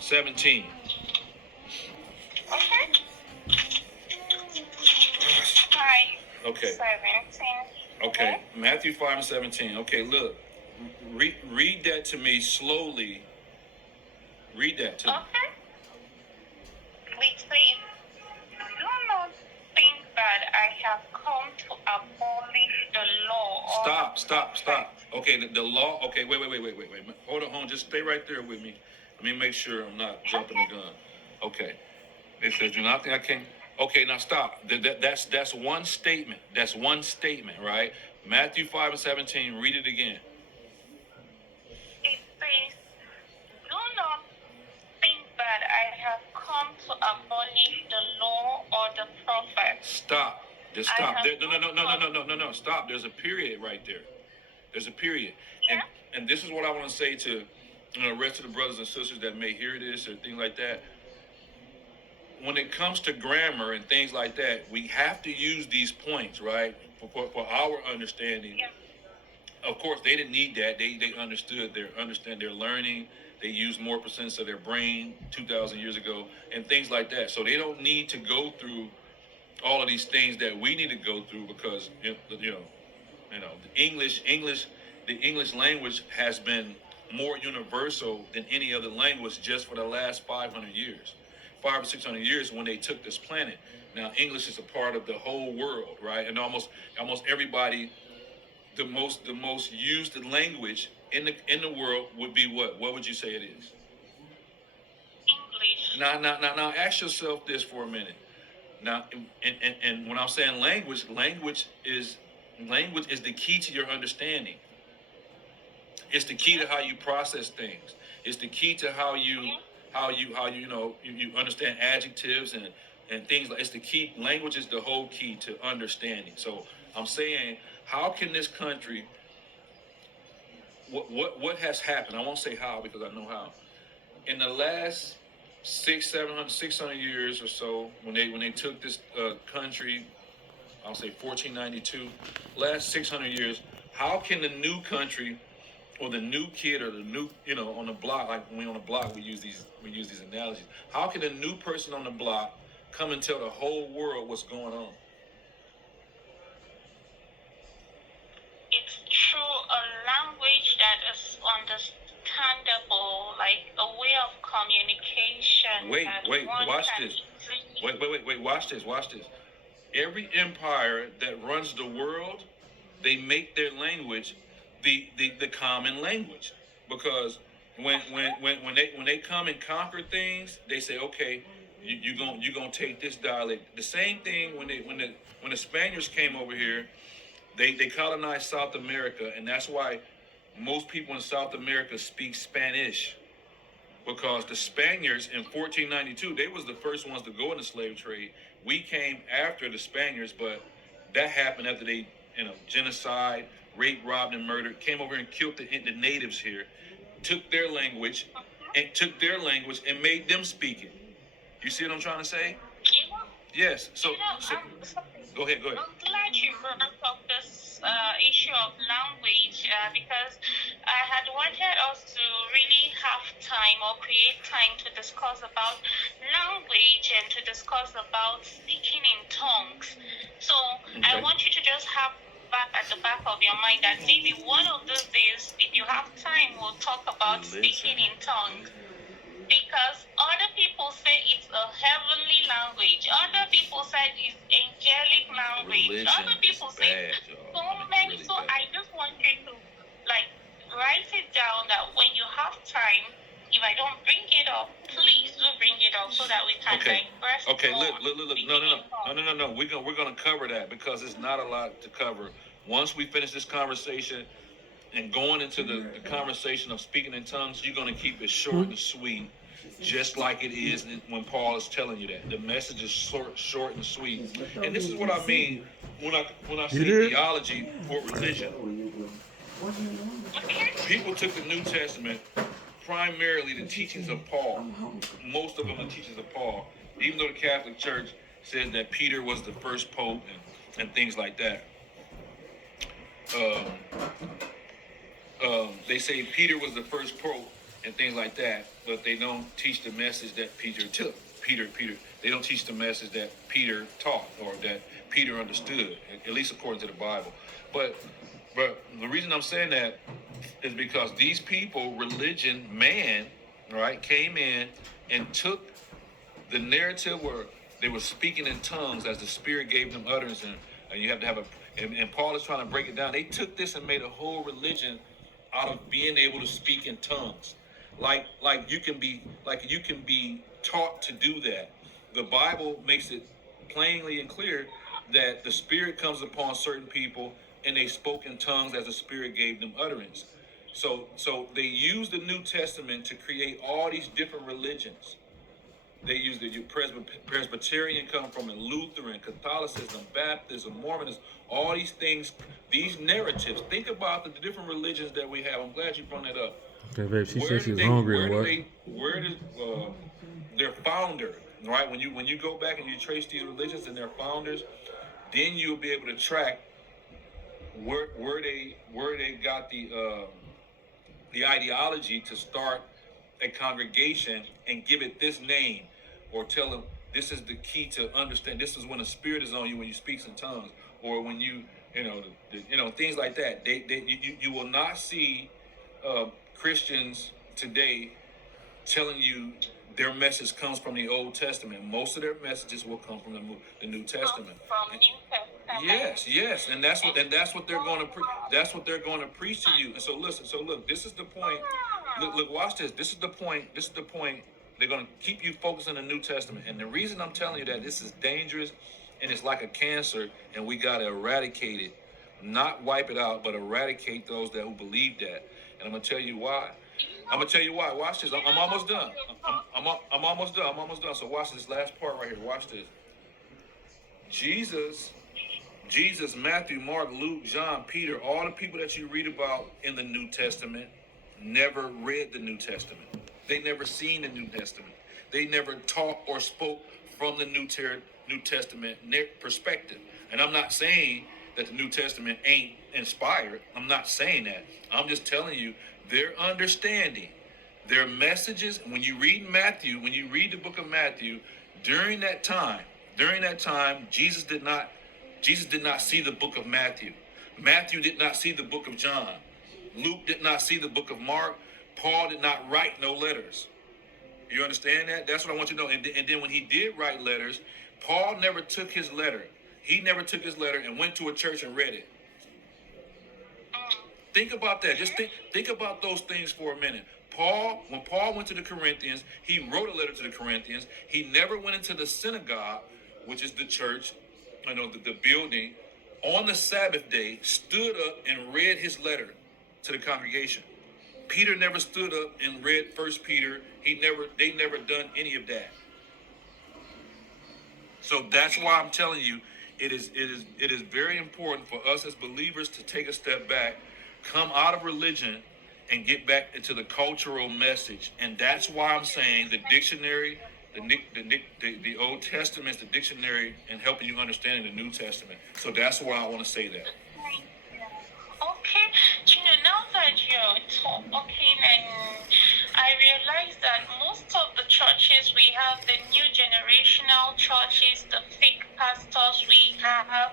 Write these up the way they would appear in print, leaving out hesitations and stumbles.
17. Okay. Hi. Okay. 17. Okay. Matthew 5 and 17. Okay, look. Read that to me slowly. Read that to me. Okay. Which says, do not think that I have come to abolish the law. Stop. Okay, the law. Okay, wait. Hold on. Just stay right there with me. Let me make sure I'm not jumping the gun. Okay. It says, do not think I can. Okay, now stop. That's one statement. That's one statement, right? Matthew 5 and 17. Read it again. It says, do not think that I have come to abolish the law or the prophets. Stop. Just stop. No. Stop. There's a period right there. There's a period. Yeah. And this is what I want to say to the rest of the brothers and sisters that may hear this or things like that. When it comes to grammar and things like that, we have to use these points, right, for our understanding. Yeah. Of course, they didn't need that. They understood they're learning. They used more percents of their brain 2,000 years ago and things like that. So they don't need to go through all of these things that we need to go through because the English language has been more universal than any other language just for the last 500 years. 500 or 600 years when they took this planet. Now English is a part of the whole world, right? And almost everybody, the most used language in the world would be what? What would you say it is? English. Now ask yourself this for a minute. Now, and when I'm saying language is the key to your understanding. It's the key to how you process things. It's the key to how you understand adjectives and things like. It's the key. Language is the whole key to understanding. So I'm saying, how can this country? What has happened? I won't say how because I know how. In the last 600 years or so, when they took this country, I'll say 1492. Last 600 years, how can the new country or the new kid or the new on the block, like when we're on the block, we use these analogies. How can a new person on the block come and tell the whole world what's going on? It's through a language that is understandable, like a way of communication. Watch this. Watch this. Every empire that runs the world, they make their language the common language, because when they come and conquer things, they say, okay, you gonna take this dialect. The same thing when the Spaniards came over here, they colonized South America, and that's why most people in South America speak Spanish, because the Spaniards in 1492, they was the first ones to go in the slave trade. We came after the Spaniards, but that happened after they genocide, raped, robbed, and murdered, came over and killed the natives here, took their language and made them speak it. You see what I'm trying to say? Yes. So go ahead. I'm glad you brought up this issue of language because I had wanted us to really have time or create time to discuss about language and to discuss about speaking in tongues. So okay. I want you to just have at the back of your mind that maybe one of those days, if you have time, we'll talk about speaking in tongues. Because other people say it's a heavenly language. Other people say it's angelic language. Religion other people say so many. Really so bad. I just want you to write it down that when you have time, if I don't bring it up, please do bring it up so that we can digress. Okay, look. No. We're gonna cover that because it's not a lot to cover. Once we finish this conversation and going into the conversation of speaking in tongues, you're gonna keep it short and sweet. Just like it is when Paul is telling you that. The message is short and sweet. And this is what I mean when I say theology for religion. People took the New Testament, primarily the teachings of Paul. Most of them are teachings of Paul. Even though the Catholic Church says that Peter was the first pope and things like that. They say Peter was the first pope. and things like that, but they don't teach the message that Peter took. Peter, they don't teach the message that Peter taught or that Peter understood, at least according to the Bible. But the reason I'm saying that is because these people, religion, man, right, came in and took the narrative where they were speaking in tongues as the Spirit gave them utterance, and you have to have and Paul is trying to break it down. They took this and made a whole religion out of being able to speak in tongues. Like you can be taught to do that. The Bible makes it plainly and clear that the Spirit comes upon certain people and they spoke in tongues as the Spirit gave them utterance. So they used the New Testament to create all these different religions. They use the Presbyterian come from, and Lutheran, Catholicism, Baptism, Mormonism, all these things, these narratives. Think about the different religions that we have. I'm glad you brought that up. Okay, babe, she said she was hungry. Where did their founder, right? When you go back and you trace these religions and their founders, then you'll be able to track where they got the ideology to start a congregation and give it this name, or tell them this is the key to understand. This is when the Spirit is on you when you speak in tongues, or when you things like that. You will not see Christians today telling you their message comes from the Old Testament. Most of their messages will come from the New Testament. From New Testament. Yes, and that's what they're going to that's what they're going to preach to you. And so listen, look, this is the point. Look, watch this. This is the point. They're going to keep you focused on the New Testament. And the reason I'm telling you that this is dangerous and it's like a cancer, and we got to eradicate it. Not wipe it out, but eradicate those who believe that. And I'm going to tell you why. Watch this. I'm almost done. I'm almost done. So watch this last part right here. Watch this. Jesus, Matthew, Mark, Luke, John, Peter, all the people that you read about in the New Testament never read the New Testament. They never seen the New Testament. They never taught or spoke from the New Testament perspective. And I'm not saying that the New Testament ain't inspired. I'm not saying that. I'm just telling you their understanding, their messages. When you read Matthew, when you read the book of Matthew, during that time, Jesus did not see the book of Matthew. Matthew did not see the book of John. Luke did not see the book of Mark. Paul did not write no letters. You understand that? That's what I want you to know. And then when he did write letters, Paul never took his letter. He never took his letter and went to a church and read it. Think about that. Just think about those things for a minute. When Paul went to the Corinthians, he wrote a letter to the Corinthians. He never went into the synagogue, which is the church, the building, on the Sabbath day, stood up and read his letter to the congregation. Peter never stood up and read 1 Peter. They never done any of that. So that's why I'm telling you, it is very important for us as believers to take a step back, come out of religion, and get back into the cultural message. And that's why I'm saying the dictionary, the Old Testament is the dictionary, and helping you understand the New Testament. So that's why I want to say that. Okay, now that you're talking, and I realize that most of the churches we have, the new generational churches, the fake pastors we have,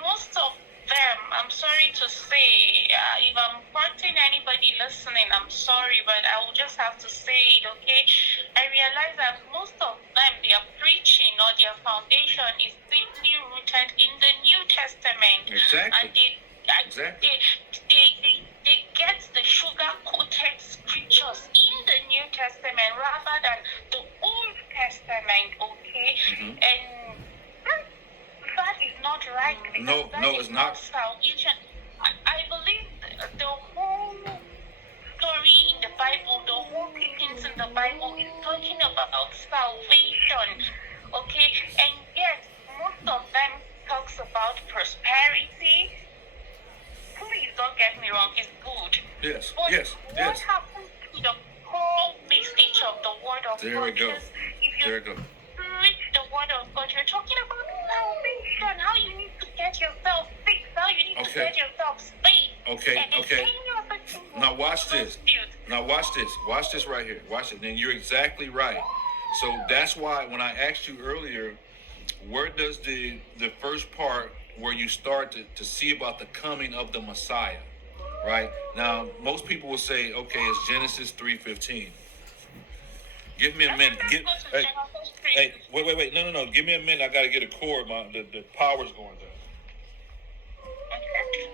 most of them, I'm sorry to say, if I'm hurting anybody listening, I'm sorry, but I will just have to say it, okay? I realize that most of them, their preaching or their foundation is deeply rooted in the New Testament. Exactly. And they get the sugar-coated scriptures in the New Testament rather than the Old Testament, okay? Mm-hmm. And that is not right. No, it's not. Salvation. I believe the whole story in the Bible, the whole teachings in the Bible is talking about salvation, okay? And yes, most of them talks about prosperity. Please don't get me wrong, it's good. Yes, but yes. What happens to the whole message of the Word of There God? we go. Because if you read the Word of God, you're talking about salvation, how you need to get yourself fixed, how you need to get yourself saved. Okay. Now watch this. Now watch this. Watch this right here. Watch it. Then you're exactly right. So that's why when I asked you earlier, where does the first part where you start to see about the coming of the Messiah, right? Now most people will say, okay, it's Genesis 3:15. Give me a minute. Hey, wait. No. Give me a minute. I gotta get a cord. The power's going down. Okay.